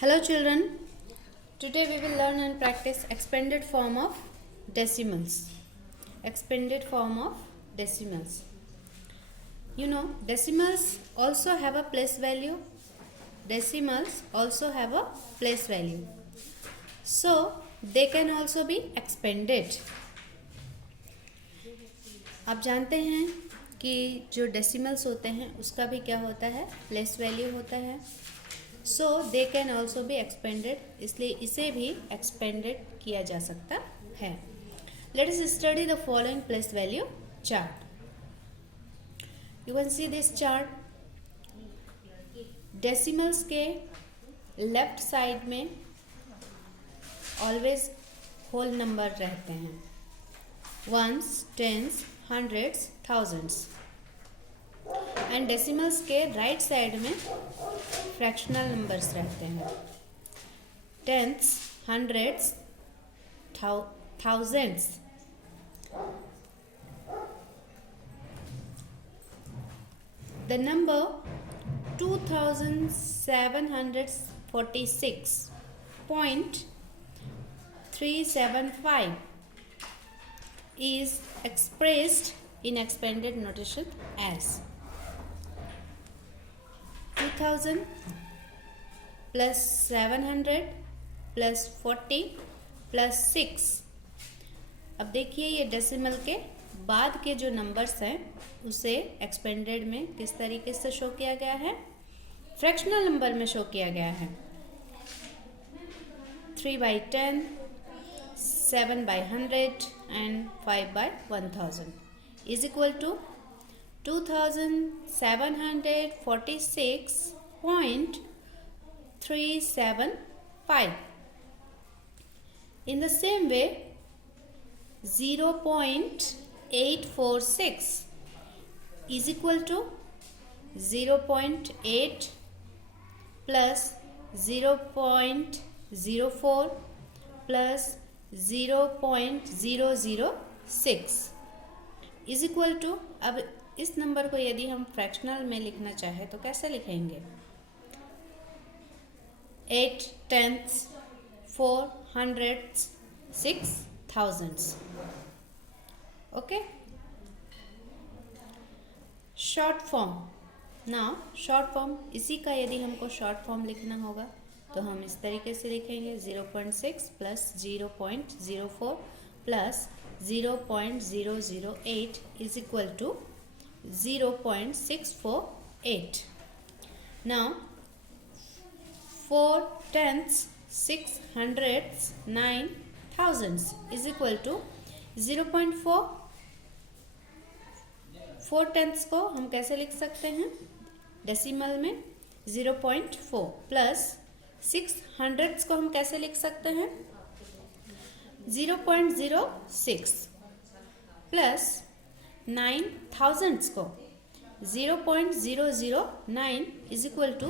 Hello children, today we will learn and practice expanded form of decimals. Expanded form of decimals. You know, decimals also have a place value. Decimals also have a place value. So, they can also be expanded. आप जानते हैं कि जो डेसिमल्स होते हैं उसका भी क्या होता है, प्लेस वैल्यू होता है. So they can also be expanded, इसलिए इसे भी एक्सपेंडेड किया जा सकता है. Let us study the following place value chart. You can see this chart. Decimals के लेफ्ट साइड में ऑलवेज होल नंबर रहते हैं. Ones, tens, hundreds, thousands. And decimals के राइट साइड में फ्रैक्शनल नंबर्स रहते हैं. Tenths, hundreds, thousands. The number 2746.375 is expressed in expanded notation as 2000 plus 700 plus 40 plus 6. अब देखिए ये डेसिमल के बाद के जो नंबर्स हैं उसे एक्सपेंडेड में किस तरीके से शो किया गया है, फ्रैक्शनल नंबर में शो किया गया है. 3/10, 7/100 and 5/1000 is equal to 2746.375. In the same way, 0.846 is equal to 0.8 plus 0.04 plus 0.006 is equal to. अब इस नंबर को यदि हम फ्रैक्शनल में लिखना चाहें तो कैसे लिखेंगे? 8 tenths, 4 hundredths, 6 thousands. Okay. Short form. Now short form, इसी का यदि हमको शॉर्ट फॉर्म लिखना होगा तो हम इस तरीके से लिखेंगे. 0.6 plus 0.04 plus 0.008 is equal to 0.648. Now 4 tenths, 6 hundredths, 9 thousandths is equal to 0.4. 4 tenths को हम कैसे लिख सकते हैं डेसिमल में? 0.4 प्लस 6 hundredths को हम कैसे लिख सकते हैं? 0.06 प्लस 9 थाउजेंड्स को 0.009 इज इक्वल टू.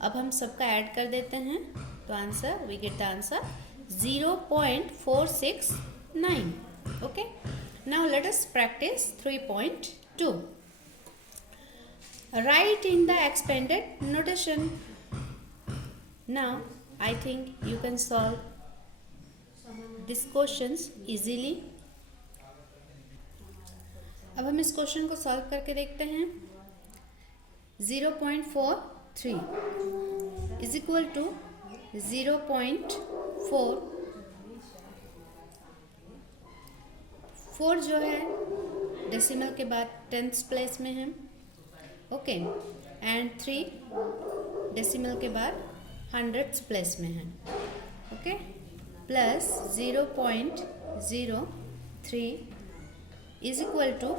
अब हम सबका ऐड कर देते हैं तो answer, we get the answer 0.469. Okay. Now let us practice 3.2. Right in the expanded notation. Now I think you can solve this questions easily. अब हम इस क्वेश्चन को सॉल्व करके देखते हैं. 0.43 इज इक्वल टू 0.4. 4 जो है डेसिमल के बाद टेंथ्स प्लेस में है. ओके. एंड 3 डेसिमल के बाद हंड्रेड्स प्लेस में है. Okay. Plus 0.03 is equal to.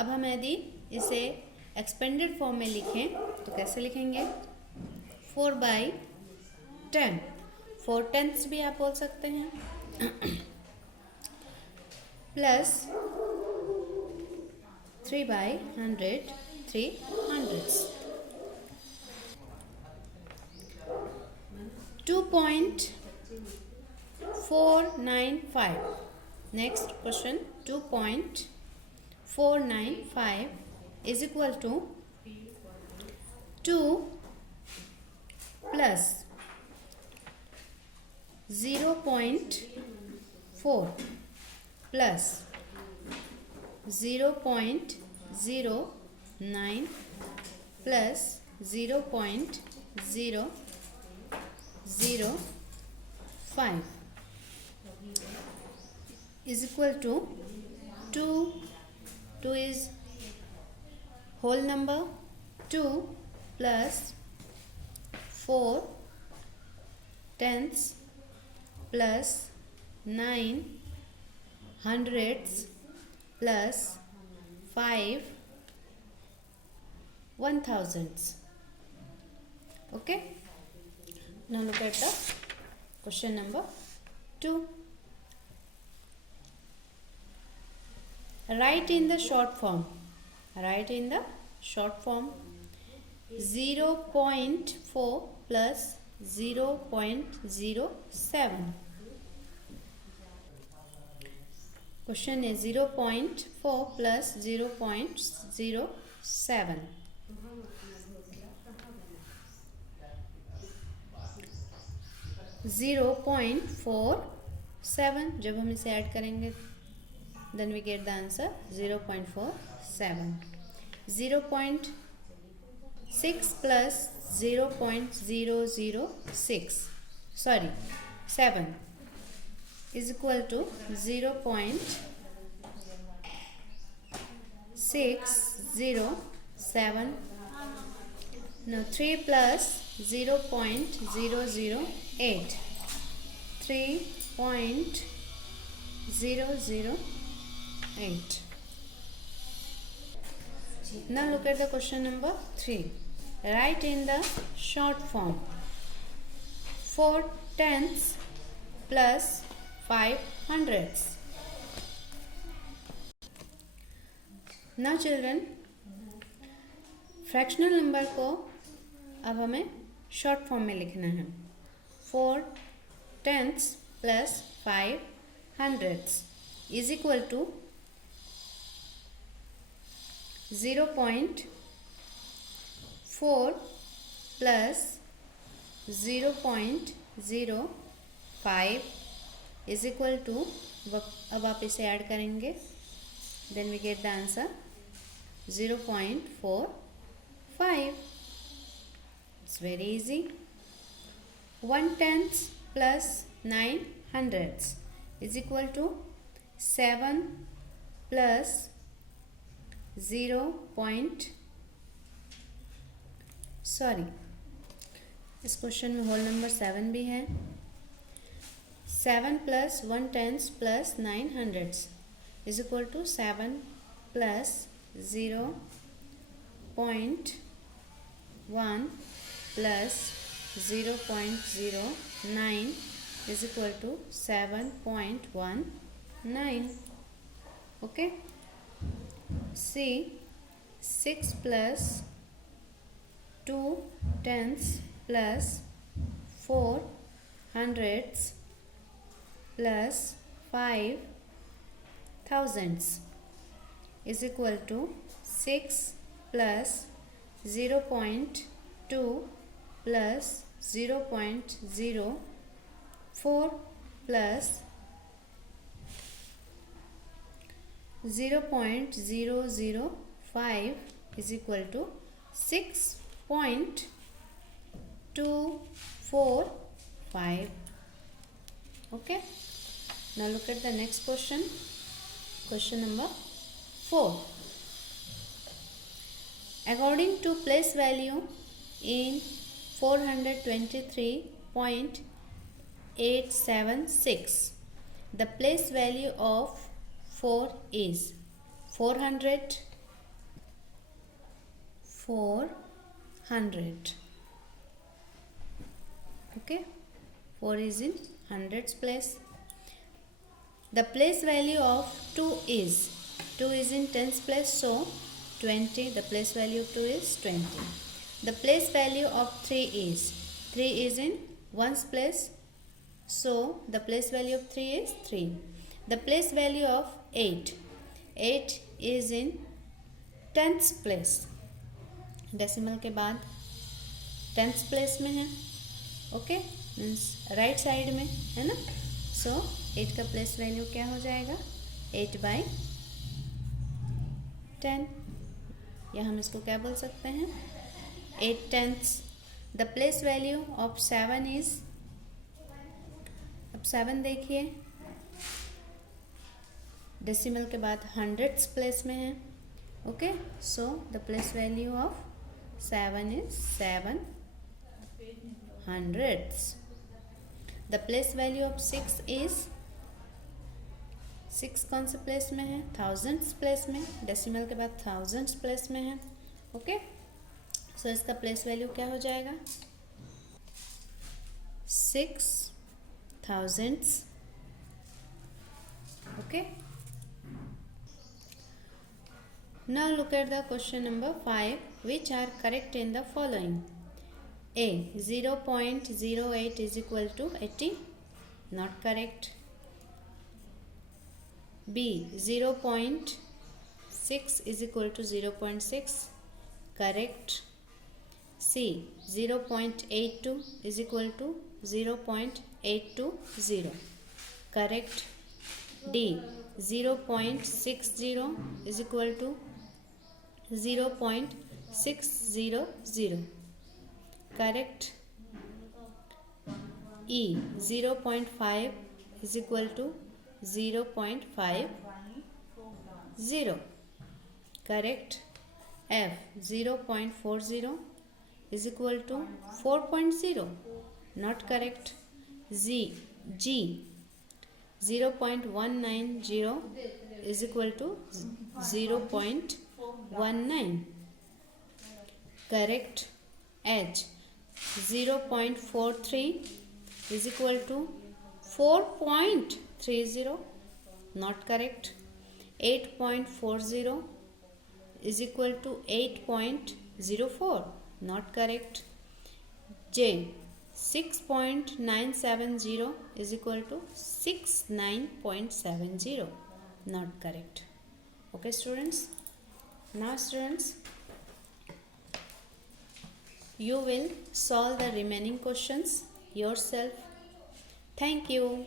अब हम यदि इसे एक्सपेंडेड फॉर्म में लिखें तो कैसे लिखेंगे? 4/10. 4 tenths भी आप बोल सकते हैं. प्लस 3/100, 3 hundredths. 2.495. Next question. 2.495 is equal to 2 plus 0.4 plus 0.09 plus 0.005 is equal to 2. 2 is whole number. 2 plus 4 tenths plus 9 hundredths plus 5 1,000ths. Okay, now look at the question number 2. Write in the short form. Write in the short form 0.4 plus 0.07. Question is 0.4 plus 0.07. 0.47. जब हम इसे ऐड करेंगे then we get the answer 0.47. 0.6 plus 0.006 sorry 7 is equal to 0.607. Now 3 plus 0.008 3.008. Now look at the question number 3. Write in the short form 4 tenths plus 5 hundredths. Now children, fractional number को अब हमें short form में लिखना है. 4 tenths plus 5 hundredths is equal to 0.4 plus 0.05 is equal to, अब आप इसे ऐड करेंगे then we get the answer 0.45. It's very easy. 1 tenth plus 9 hundredths is equal to 7 plus 0. इस क्वेश्चन में होल नंबर 7 भी है. 7 plus 1 tenth plus 9 hundredths is equal to 7 plus 0.1 plus 0.09 is equal to 7.19. Okay. C 6 plus 2 tenths plus 4 hundredths plus 5 thousandths is equal to 6 plus 0.2 plus 0.04 plus 0.005 is equal to 6.245. Okay. Now look at the next question. Question number 4. According to place value in 423.876, the place value of 4 is 400. Okay, 4 is in hundreds place. The place value of 2 is in tens place, so 20. The place value of 2 is 20. The place value of 3 is in ones place, so the place value of 3 is 3. The place value of 8 is in tens place. Decimal के बाद tenth place में है. Okay, means right side में है ना। सो 8 का place value क्या हो जाएगा, 8/10, या हम इसको क्या बोल सकते हैं, 8/10। द प्लेस वैल्यू ऑफ 7 इज, अब 7 देखिए डेसिमल के बाद हंड्रेड्स प्लेस में है। Okay, so the place value of 7 इज 7 hundredths. The place value of 6 is, 6 कौन से प्लेस में है, थाउजेंड्स प्लेस में, डेसिमल के बाद थाउजेंड्स प्लेस में है। ओके, सो इसका प्लेस वैल्यू क्या हो जाएगा, 6 thousands. Okay, now look at the question number 5, which are correct in the following. A, 0.08 is equal to 80, not correct. B, 0.6 is equal to 0.6, correct. C, 0.82 is equal to 0.820, correct. D, 0.60 is equal to 0.600, correct. E, 0.5 is equal to 0.50, correct. F, 0.40 is equal to 4.0, not correct. G, 0.190 is equal to 0.19, correct. H, 0.43 is equal to 4.30, not correct. 8.40 is equal to 8.04, not correct. J, 6.970 is equal to 69.70, not correct. Okay students, now students you will solve the remaining questions yourself. Thank you.